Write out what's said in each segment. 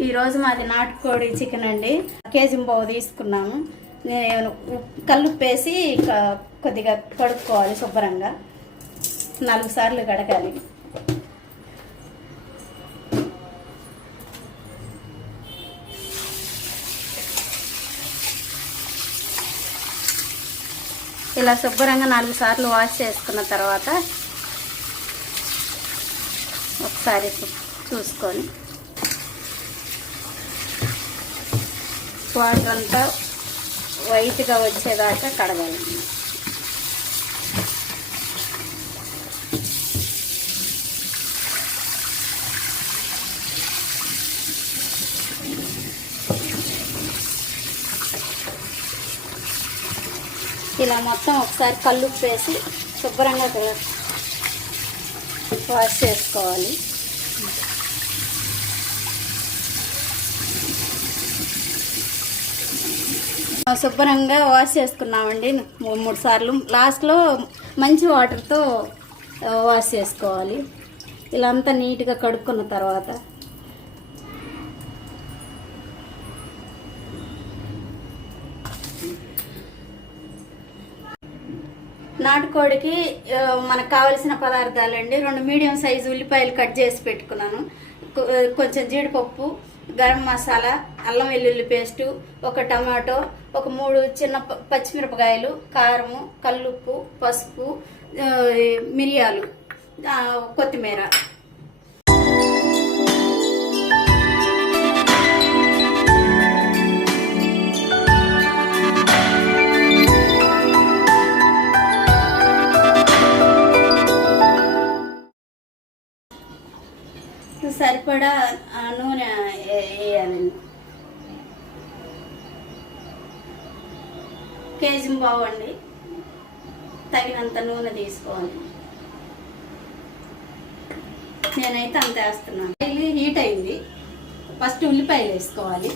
ఈరోజు మాది నాటుకోడి చికెన్ అండి. కేజీ పావు తీసుకున్నాము. నేను కల్లుప్పు వేసి కొద్దిగా కడుక్కోవాలి శుభ్రంగా. 4 సార్లు కడగాలి. ఇలా శుభ్రంగా 4 సార్లు వాష్ చేసుకున్న తర్వాత ఒకసారి చూసుకొని వాటర్ అంతా వైట్గా వచ్చేదాకా కడగాలి. ఇలా మొత్తం ఒకసారి కల్లుప్పు వేసి శుభ్రంగా వాష్ చేసుకోవాలి. శుభ్రంగా వాష్ చేసుకున్నామండి 3 సార్లు. లాస్ట్లో మంచి వాటర్తో వాష్ చేసుకోవాలి. ఇలా అంతా నీట్గా కడుక్కున్న తర్వాత నాటుకోడికి మనకు కావలసిన పదార్థాలండి. 2 మీడియం సైజు ఉల్లిపాయలు కట్ చేసి పెట్టుకున్నాను. కొంచెం జీడిపప్పు, గరం మసాలా, అల్లం వెల్లుల్లి పేస్టు, 1 టమాటో, 3 చిన్న పచ్చిమిరపకాయలు, కారము, కల్లుప్పు, పసుపు, మిరియాలు, కొత్తిమీర. సరిపడా నూనె వేయాలండి. కేజీ పావు అండి. తగినంత నూనె తీసుకోవాలి. నేనైతే అంత వేస్తున్నాను. హీట్ అయింది. ఫస్ట్ ఉల్లిపాయలు వేసుకోవాలి.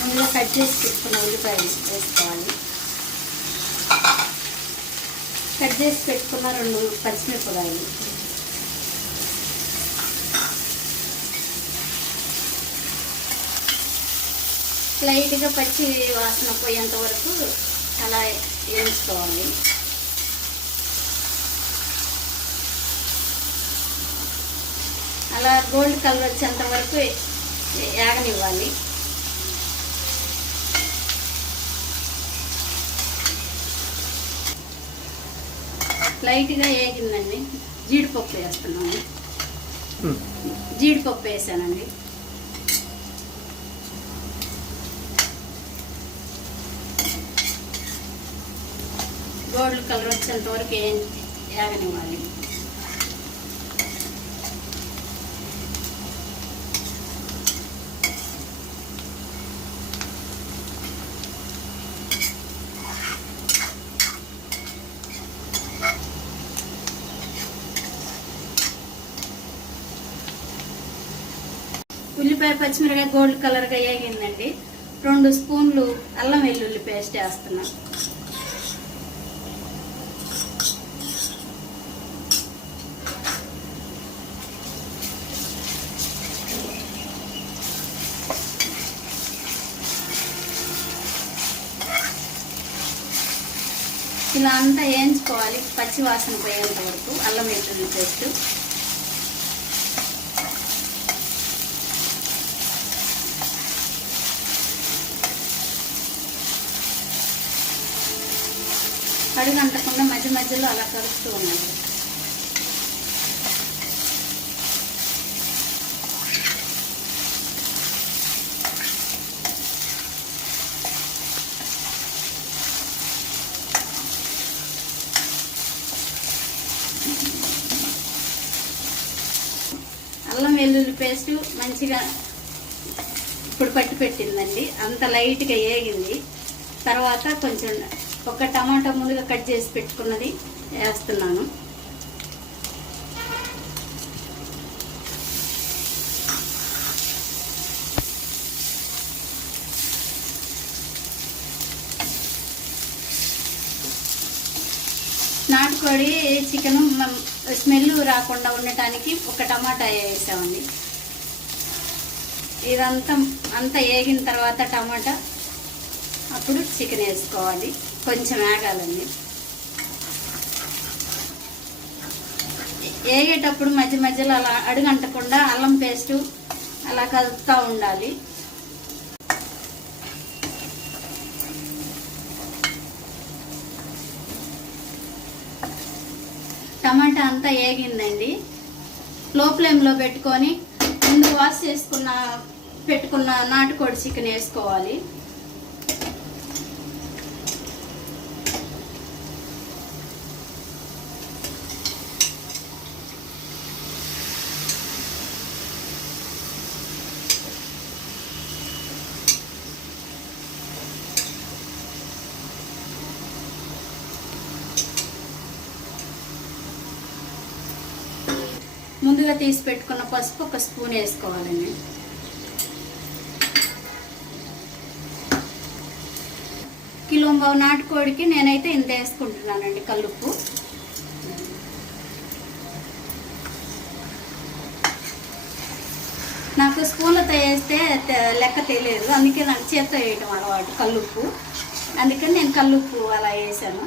ముందుగా కట్ చేసి పెట్టుకున్న ఉల్లిపాయలు వేసుకోవాలి. కట్ చేసి పెట్టుకున్న 2 పచ్చిమిరపకాయలు, లైట్గా పచ్చి వాసన పోయేంత వరకు అలా వేయించుకోవాలి. అలా గోల్డ్ కలర్ వచ్చేంత వరకు వేగనివ్వాలి. లైట్గా వేగిందండి. జీడిపప్పు వేస్తున్నాను. జీడిపప్పు వేసానండి. గోల్డ్ కలర్ వచ్చేంత వరకు వేగనివ్వాలి. ఉల్లిపాయ పచ్చిమిరకాయ గోల్డ్ కలర్గా వేగిందండి. 2 స్పూన్లు అల్లం వెల్లుల్లి పేస్ట్ వేస్తున్నా. ఇలా అంతా వేయించుకోవాలి పచ్చి వాసన పోయేంత వరకు. అల్లం వెల్లుల్లి పేస్ట్ అడుగంటకుండా మధ్య మధ్యలో అలా కలుపుతూ ఉండాలి. అల్లం వెల్లుల్లి పేస్ట్ మంచిగా ఇప్పుడు పట్టి పెట్టిందండి. అంత లైట్గా వేగింది. తర్వాత కొంచెం 1 టమాటా ముందుగా కట్ చేసి పెట్టుకున్నది వేస్తున్నాను. నాటుకోడి చికెన్ స్మెల్ రాకుండా ఉండటానికి ఒక టమాటా వేసామండి. ఇదంతా వేగిన తర్వాత టమాటా అప్పుడు చికెన్ వేసుకోవాలి. కొంచెం వేగాలండి. వేగేటప్పుడు మధ్య మధ్యలో అలా అడుగంటకుండా అల్లం పేస్టు అలా కలుపుతూ ఉండాలి. టమాటా అంతా వేగిందండి. లో ఫ్లేమ్లో పెట్టుకొని ముందు వాష్ పెట్టుకున్న నాటుకోడి చికెన్ వేసుకోవాలి. ముందుగా తీసి పెట్టుకున్న పసుపు ఒక స్పూన్ వేసుకోవాలండి. కిలోంబావు నాటుకోడికి నేనైతే ఇంత వేసుకుంటున్నానండి కల్లుప్పు. నాకు స్పూన్లతో వేస్తే లెక్క తెలియదు, అందుకే నాకు చేత్తో వేయటం అలవాటు కల్లుప్పు. అందుకని నేను కల్లుప్పు అలా వేసాను.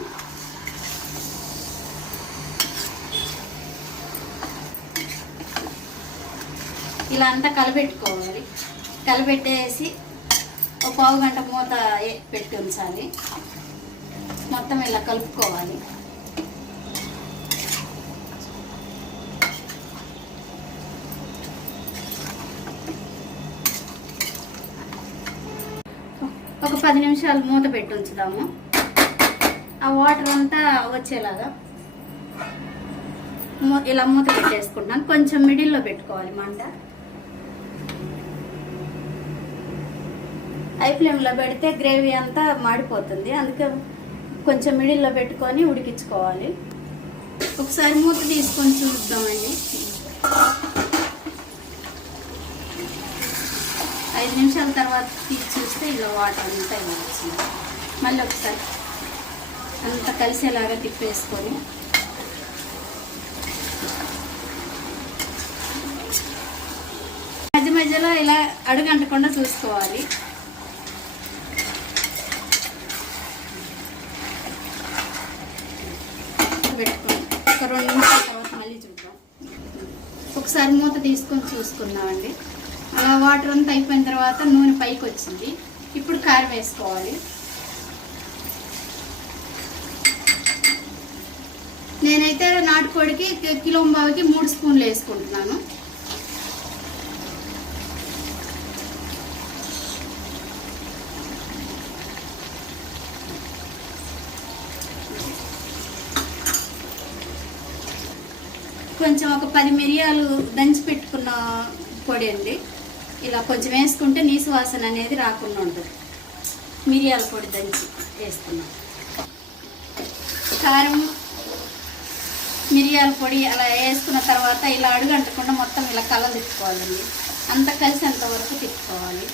ఇలా అంతా కలిపెట్టుకోవాలి. కలిపెట్టేసి ఒక పావు గంట మూత పెట్టి ఉంచాలి. మొత్తం ఇలా కలుపుకోవాలి. ఒక 10 నిమిషాలు మూత పెట్టి ఉంచుదాము. ఆ వాటర్ అంతా వచ్చేలాగా ఇలా మూత పెట్టేసుకుంటాను. కొంచెం మిడిల్లో పెట్టుకోవాలి మంట. హై ఫ్లేమ్లో పెడితే గ్రేవీ అంతా మాడిపోతుంది. అందుకే కొంచెం మిడిల్లో పెట్టుకొని ఉడికించుకోవాలి. ఒకసారి మూత తీసుకొని చూద్దామండి. 5 నిమిషాల తర్వాత తీసి చూస్తే ఇలా వాటర్ అంతా వచ్చింది. మళ్ళీ ఒకసారి అంతా కలిసేలాగా తిప్పేసుకొని మధ్య మధ్యలో ఇలా అడుగంటకుండా చూసుకోవాలి. పెట్టుకోండి. ఒక 2 నిమిషాల తర్వాత మళ్ళీ చూద్దాం. ఒకసారి మూత తీసుకొని చూసుకుందామండి. అలా వాటర్ అంతా అయిపోయిన తర్వాత నూనె పైకి వచ్చింది. ఇప్పుడు కారం వేసుకోవాలి. నేనైతే నాటుకోడికి కిలోంబావుకి 3 స్పూన్లు వేసుకుంటున్నాను. కొంచెం ఒక 10 మిరియాలు దంచి పెట్టుకున్న పొడి అండి. ఇలా కొంచెం వేసుకుంటే నీసు వాసన అనేది రాకుండా ఉంటుంది. మిరియాల పొడి దంచి వేసుకున్నాం. కారం, మిరియాల పొడి అలా వేసుకున్న తర్వాత ఇలా అడుగంటకుండా మొత్తం ఇలా కళ్ళ తిప్పుకోవాలండి. అంత కలిసేంత వరకు తిప్పుకోవాలి.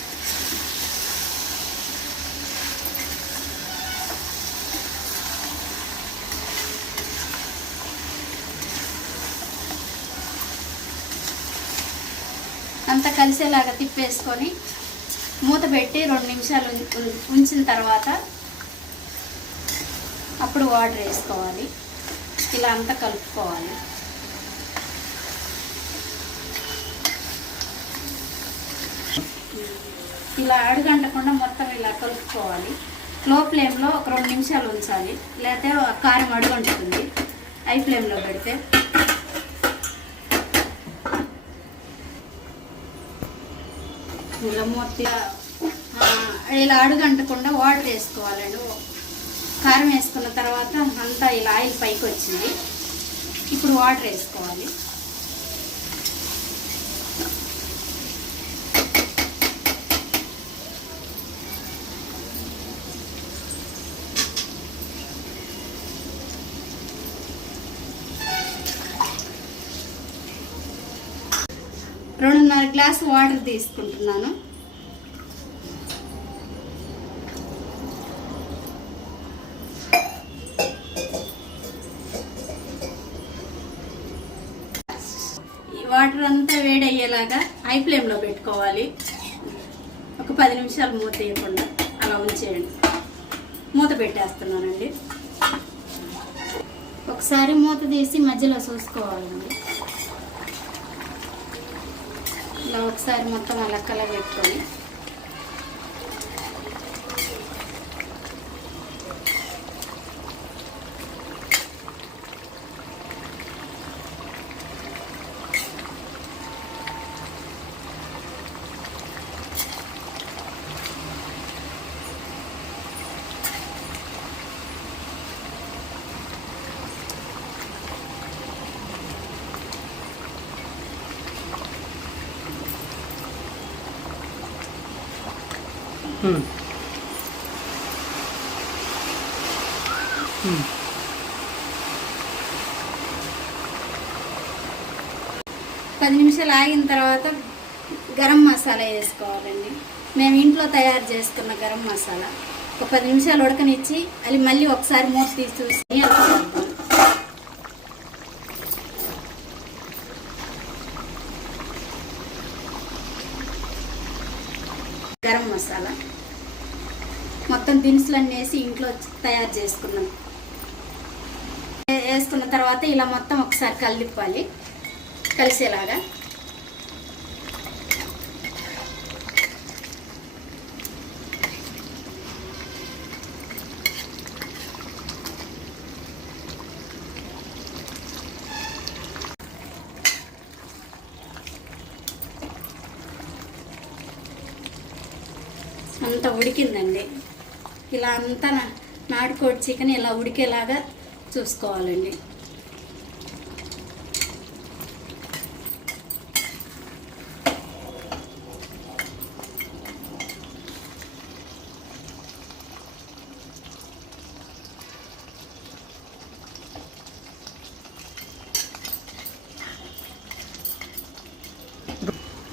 అంతా కలిసేలాగా తిప్పేసుకొని మూత పెట్టి 2 నిమిషాలు ఉంచిన తర్వాత అప్పుడు వాటర్ వేసుకోవాలి. ఇలా అంతా కలుపుకోవాలి. ఇలా అడుగంటకుండా మొత్తం ఇలా కలుపుకోవాలి. లో ఫ్లేమ్లో ఒక 2 నిమిషాలు ఉంచాలి, లేకపోతే కారం అడుగంటుతుంది. హై ఫ్లేమ్లో పెడితే ఇలా మొత్తం ఇలా అడుగంటకుండా వాటర్ వేసుకోవాలండి. కారం వేసుకున్న తర్వాత అంతా ఇలా ఆయిల్ పైకి వచ్చింది. ఇప్పుడు వాటర్ వేసుకోవాలి. రెండున్నర గ్లాసు వాటర్ తీసుకుంటున్నాను. వాటర్ అంతా వేడి అయ్యేలాగా హై ఫ్లేమ్లో పెట్టుకోవాలి. ఒక 10 నిమిషాలు మూత తీయకుండా అలా ఉంచేయండి. మూత పెట్టేస్తున్నానండి. ఒకసారి మూత తీసి మధ్యలో చూసుకోవాలండి. ఇలా ఒకసారి మొత్తం అలా కలబెట్టుకొని పది నిమిషాలు ఆగిన తర్వాత గరం మసాలా వేసుకోవాలండి. మేము ఇంట్లో తయారు చేసుకున్న గరం మసాలా ఒక 10 నిమిషాలు ఉడకనిచ్చి అది మళ్ళీ ఒకసారి మూత తీసి చూసి గరం మసాలా మొత్తం దినుసులన్నీ వేసి ఇంట్లో తయారు చేసుకున్నాం. వేసుకున్న తర్వాత ఇలా మొత్తం ఒకసారి కలిపాలి కలిసేలాగా. అంతా ఉడికిందండి. ఇలా అంతా నాటుకోడి చికెన్ ఇలా ఉడికేలాగా చూసుకోవాలండి.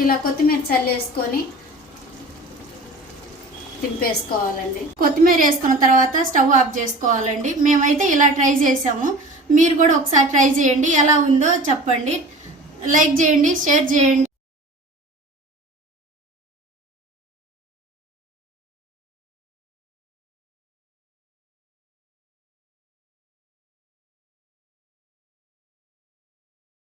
ఇలా కొత్తిమీర చల్లేసుకొని తింపేసుకోవాలండి. కొత్తిమీర వేసుకున్న తర్వాత స్టవ్ ఆఫ్ చేసుకోవాలండి. మేమైతే ఇలా ట్రై చేసాము. మీరు కూడా ఒకసారి ట్రై చేయండి. ఎలా ఉందో చెప్పండి. లైక్ చేయండి, షేర్ చేయండి.